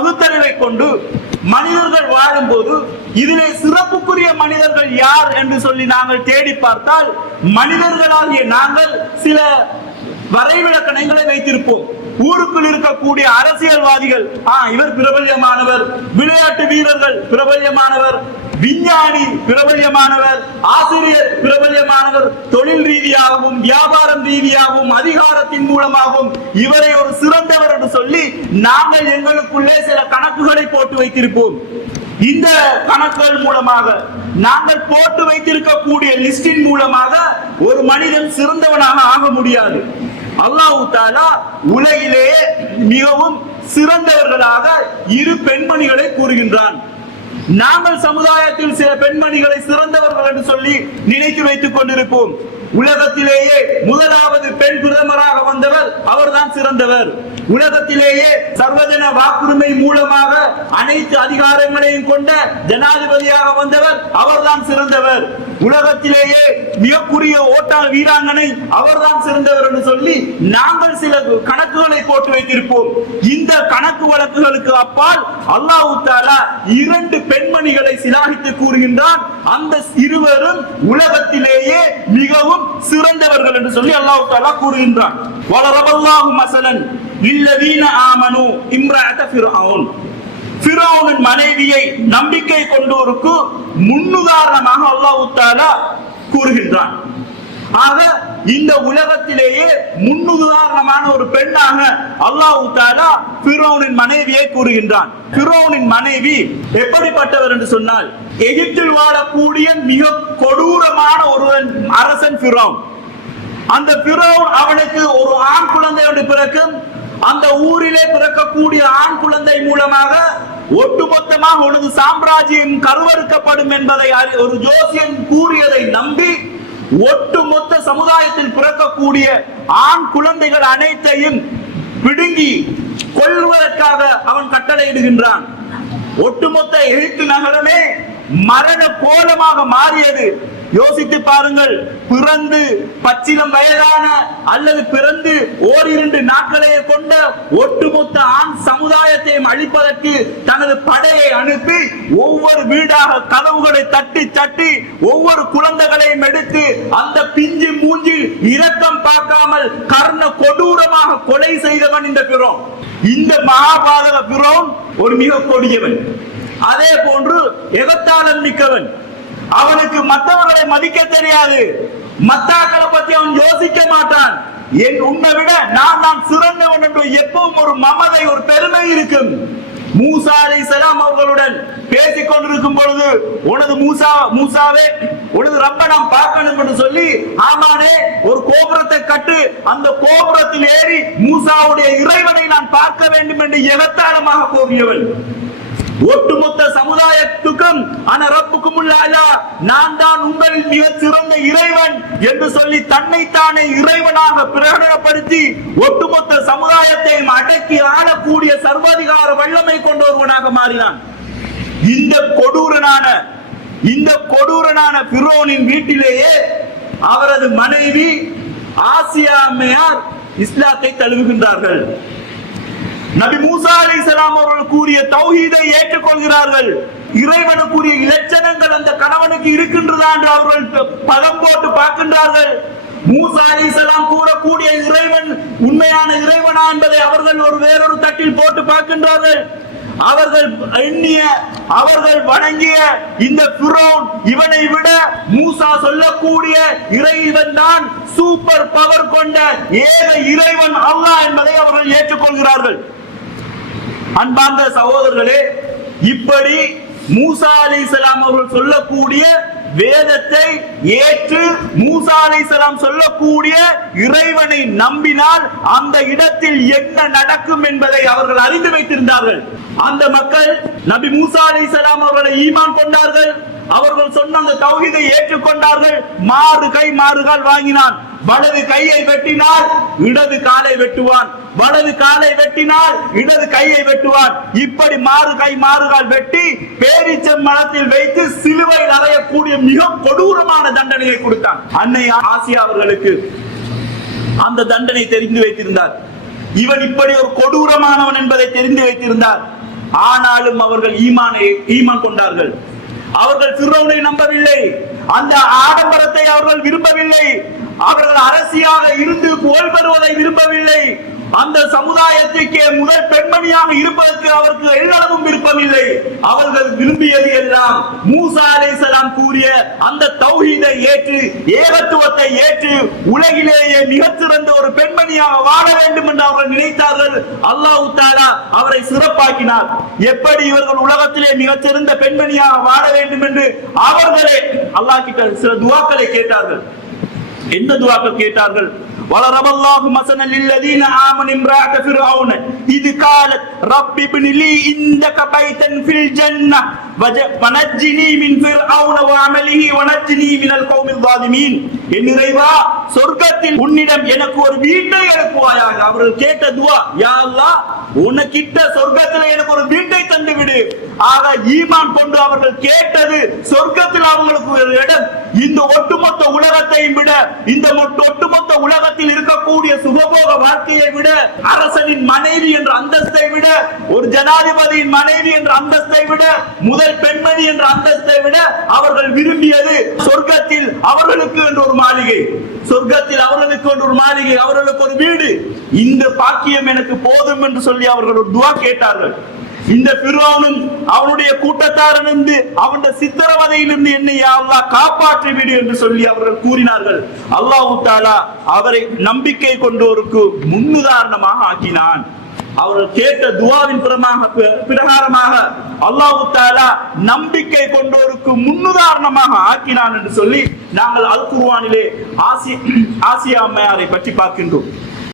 பகுத்தறிவை கொண்டு மனிதர்கள் வாழும்போது இதிலே சிறப்புக்குரிய மனிதர்கள் யார் என்று சொல்லி நாங்கள் தேடி பார்த்தால் மனிதர்களாகிய நாங்கள் சில வரைவிலக்கணங்களை வைத்திருப்போம். ஊருக்குள் இருக்கக்கூடிய அரசியல்வாதிகள் ஆ இவர் பிரபல்யமானவர் விளையாட்டு வீரர்கள் பிரபல்யமானவர் விஞ்ஞானி பிரபல்யமானவர் ஆசிரியர் பிரபல்யமானவர் தொழில் ரீதியாகவும் வியாபாரம் ரீதியாகவும் அதிகாரத்தின் மூலமாகவும் இவரை ஒரு சிறந்தவர் என்று சொல்லி நாங்கள் எங்களுக்குள்ளே சில கணக்குகளை போட்டு வைத்திருப்போம். இந்த கணக்குகள் மூலமாக நாங்கள் போட்டு வைத்திருக்கக்கூடிய லிஸ்டின் மூலமாக ஒரு மனிதன் சிறந்தவனாக ஆக முடியாது. அல்லாஹு தாலா உலகிலேயே மிகவும் சிறந்தவர்களாக இரு பெண்மணிகளை கூறுகின்றான். நாங்கள் சமுதாயத்தில் சில பெண்மணிகளை சிறந்தவர்கள் என்று சொல்லி நினைத்து வைத்துக் கொண்டிருப்போம். உலகத்திலேயே முதலாவது பெண் பிரதமராக வந்தவர் அவர்தான் சிறந்தவர். உலகத்திலேயே சர்வஜன வாக்குரிமை மூலமாக அனைத்து அதிகாரங்களையும் கொண்ட ஜனாதிபதியாக வந்தவர் அவர்தான் சிறந்தவர். உலகத்திலேயே மிகக்குரிய ஓட்ட வீராங்கனை அவர்தான் சிறந்தவர் என்று சொல்லி நாங்கள் சில கணக்குகளை போட்டு வைத்திருப்போம். இந்த கணக்கு வழக்குகளுக்கு அப்பால் அல்லாஹ் தாலா இரண்டு பெண்மணிகளை சிலாகித்து கூறுகின்றான். அந்த இருவரும் உலகத்திலேயே மிகவும் சிறந்தவர்கள் என்று சொல்லி அல்லாஹு தாலா கூறுகின்றான். வளரபல்லாஹு மசலன் இல்லதீன ஆமனு இம்ராத ஃபிர்அவுன். மனைவியை நம்பிக்கை கொண்டோருக்கு முன்னுதாரணமாக அல்லாஹு தாலா கூறுகின்றான். ஆக இந்த உலகத்திலேயே முன்னுதாரணமான ஒரு பெண்ணாக அல்லாஹு தாலா பிரோனின் மனைவியை கூறுகின்றான். பிரோனின் மனைவி எப்படிப்பட்டவர் என்று சொன்னால் எகிப்தில் வாழக்கூடிய மிக கொடூரமான ஒருவன் அரசன் பிரோன் அந்த பிரோன் அவனுக்கு ஒரு ஆண் குழந்தை ஒன்று பிறக்கும் அந்த ஊரிலே பிறக்கக்கூடிய ஆண் குழந்தை மூலமாக ஒட்டுமொத்தமாக உனது சாம்ராஜ்யம் கருவறுக்கப்படும் என்பதை அறி- ஒரு ஜோசியன் கூறியதை நம்பி ஒட்டுமொத்த சமுதாயத்தில் பிறக்கக்கூடிய ஆண் குழந்தைகள் அனைத்தையும் பிடுங்கி கொள்வதற்காக அவன் கட்டளையிடுகின்றான். ஒட்டுமொத்த எழுத்து நகரமே மரண கோலமாக மாறியது. யோசித்து பாருங்கள் பிறந்து பச்சிலம் வயதான அல்லது பிறந்து ஓரிரண்டு நாட்களையே கொண்ட ஒட்டுமொத்த ஆண் சமுதாயத்தையும் அழிப்பதற்கு தனது படையை அனுப்பி ஒவ்வொரு வீடாக கதவுகளை தட்டி தட்டி ஒவ்வொரு குழந்தைகளையும் எடுத்து அந்த பிஞ்சு மூஞ்சில் இரக்கம் பார்க்காமல் கர்ண கொடூரமாக கொலை செய்தவன் இந்த பிறோம் இந்த மகாபாரத பிறோம் ஒரு மிக கொடியவன் அதே போன்று எகத்தாளம் மிக்கவன். அவனுக்கு மற்றவர்களை மதிக்க தெரியாது. மத்தாக்களை பத்தி அவன் யோசிக்க மாட்டான். என் உன்னை விட நான் தான் சிறந்தவன் என்று எப்பவும் ஒரு மமதை ஒரு பெருமை இருக்கும். மூசா செலாம் அவர்களுடன் பேசிக் கொண்டிருக்கும் பொழுது உனது மூசா மூசாவே உனது ரப்ப நாம் பார்க்கணும் என்று சொல்லி ஆமானே ஒரு கோபுரத்தை கட்டு. அந்த கோபுரத்தில் ஏறி மூசாவுடைய இறைவனை நான் பார்க்க வேண்டும் என்று எகத்தாளமாக கோரியவன் ஒட்டுமொத்த சமுதாயத்துக்கும் அனரப்புக்கும் உள்ளாயா நான் தான் உங்களில் மிக சிறந்த இறைவன் என்று சொல்லி தன்னைத்தானே இறைவனாக பிரகடனப்படுத்தி ஒட்டுமொத்த சமுதாயத்தையும் அடக்கி ஆளக்கூடிய சர்வாதிகார வல்லமை கொண்ட ஒருவனாக மாறினான். இந்த கொடூரனான இந்த கொடூரனான பிரோனின் வீட்டிலேயே அவரது மனைவி ஆசியா அம்மையார் இஸ்லாத்தை தழுவுகின்றார்கள். நபி மூசா அலைஹிஸ்ஸலாம் அவர்கள் கூறிய தௌஹீதை ஏற்றுக்கொள்கிறார்கள். இறைவனுக்குரிய இலட்சணங்கள் அந்த கணவனுக்கு இருக்கின்றதா என்று அவர்கள் பதம் போட்டு பார்க்கின்றார்கள். மூசா அலைஹிஸ்ஸலாம் கூறக்கூடிய இறைவன் உண்மையான இறைவனா என்பதை அவர்கள் ஒரு வேறொரு தட்டில் போட்டு பார்க்கின்றார்கள். அவர்கள் எண்ணிய அவர்கள் வணங்கிய இந்த புரோன் இவனை விட மூசா சொல்லக்கூடிய இறைவன் தான் சூப்பர் பவர் கொண்ட ஏக இறைவன் அல்லாஹ் என்பதை அவர்கள் ஏற்றுக்கொள்கிறார்கள். அன்பார்ந்த சகோதரர்களே இப்படி மூசா அலைஹிஸ்ஸலாம் அவர்கள் சொல்லக்கூடிய வேதத்தை ஏற்று மூசா அலைஹிஸ்ஸலாம் சொல்லக்கூடிய இறைவனை நம்பினால் அந்த இடத்தில் என்ன நடக்கும் என்பதை அவர்கள் அறிந்து வைத்திருந்தார்கள். அந்த மக்கள் நபி மூசா அலைஹிஸ்ஸலாம் அவர்களை ஈமான் கொண்டார்கள். அவர்கள் சொன்ன அந்த தௌஹீதை ஏற்றுக்கொண்டார்கள். மாறு கை மாறுகால் வாங்கினான். வலது கையை வெட்டினால் இடது காலை வெட்டுவான். வலது காலை வெட்டினால் இடது கையை வெட்டுவான். இப்படி மாறு கை மாறுகால் வெட்டி பேரிச்சம் மரத்தில் வைத்து சிலுவையில் அறையக்கூடிய மிக கொடூரமான தண்டனையை கொடுத்தான். அன்னை ஆசியா அவர்களுக்கு அந்த தண்டனை தெரிந்து வைத்திருந்தார். இவன் இப்படி ஒரு கொடூரமானவன் என்பதை தெரிந்து வைத்திருந்தார். ஆனாலும் அவர்கள் ஈமானை ஈமான் கொண்டார்கள். அவர்கள் சிறுவனை நம்பவில்லை. அந்த ஆடம்பரத்தை அவர்கள் விரும்பவில்லை. அவர்கள் அரசியாக இருந்து புகழ் பெறுவதை விரும்பவில்லை. அந்த சமுதாயத்திற்கே முதல் பெண்மணியாக இருப்பதற்கு அவருக்கு எல்லளவும் விருப்பமில்லை. அவர்கள் விரும்பியது எல்லாம் மூசா அலைஹிஸ்ஸலாம் கூறிய அந்த தௌஹீதை ஏற்று ஏகத்துவத்தை ஏற்று உலகிலேயே மிகச்சிறந்த ஒரு பெண்மணியாக வாழ வேண்டும் என்று அவர்கள் நினைத்தார்கள். அல்லாஹ் தாலா அவரை சிறப்பாக்கினார். எப்படி இவர்கள் உலகத்திலே மிகச்சிறந்த பெண்மணியாக வாழ வேண்டும் என்று அவர்களே அல்லாஹ் கிட்ட சில துவாக்களை கேட்டார்கள். எந்த துவாக்கள் கேட்டார்கள் وضرب الله مثلا للذين آمنوا امرأة فرعون إذ قالت رب ابن لي عندك بيتا في الجنة வனஜ்ஜினி மின் ஃபிர்அவுன வ அமலிஹி வனஜ்ஜினி மினல் கௌமில் ஸாலிமீன். என் இறைவா உன்னிடம் எனக்கு ஒரு வீட்டை எழுப்புவாயாக அவர்கள் கேட்ட துவா யா அல்லாஹ் உனக்கிட்ட சொர்க்கத்துல எனக்கு ஒரு வீட்டை தந்து ஆக ஈமான் கொண்டு அவர்கள் கேட்டது சொர்க்கத்தில் அவங்களுக்கு ஒரு இடம். இந்த ஒட்டுமொத்த உலகத்தையும் விட இந்த ஒட்டுமொத்த உலகத்தில் இருக்கக்கூடிய சுகபோக வாழ்க்கையை விட அரசனின் மனைவி என்ற அந்தஸ்தை விட ஒரு ஜனாதிபதியின் மனைவி என்ற அந்தஸ்தை விட முதல் பெண்மணி என்ற அந்தஸ்தை விட அவர்கள் விரும்பியது சொர்க்கத்தில் அவர்களுக்கு என்று ஒரு மாளிகை. சொர்க்கத்தில் அவர்களுக்கு என்று ஒரு மாளிகை அவர்களுக்கு ஒரு வீடு. இந்த பாக்கியம் எனக்கு போதும் என்று சொல்லி அவர்கள் ஒரு துவா கேட்டார்கள். இந்த பிறவனும் அவனுடைய கூட்டத்தாரிலிருந்து அவனுடைய சித்திரவதையிலிருந்து என்னை யா அல்லாஹ் காப்பாற்றி விடு என்று சொல்லி அவர்கள் கூறினார்கள். அல்லாஹ் தாலா அவரை நம்பிக்கை கொண்டோருக்கு முன்னுதாரணமாக ஆக்கினான். அவர்கள் கேட்ட துவாவின் பிரமாக பிரகாரமாக அல்லாஹு தாலா நம்பிக்கை கொண்டோருக்கு முன்னுதாரணமாக ஆக்கினான் என்று சொல்லி நாங்கள் அல் குருவானிலே ஆசி ஆசியா அம்மையாரை பற்றி பார்க்கின்றோம்.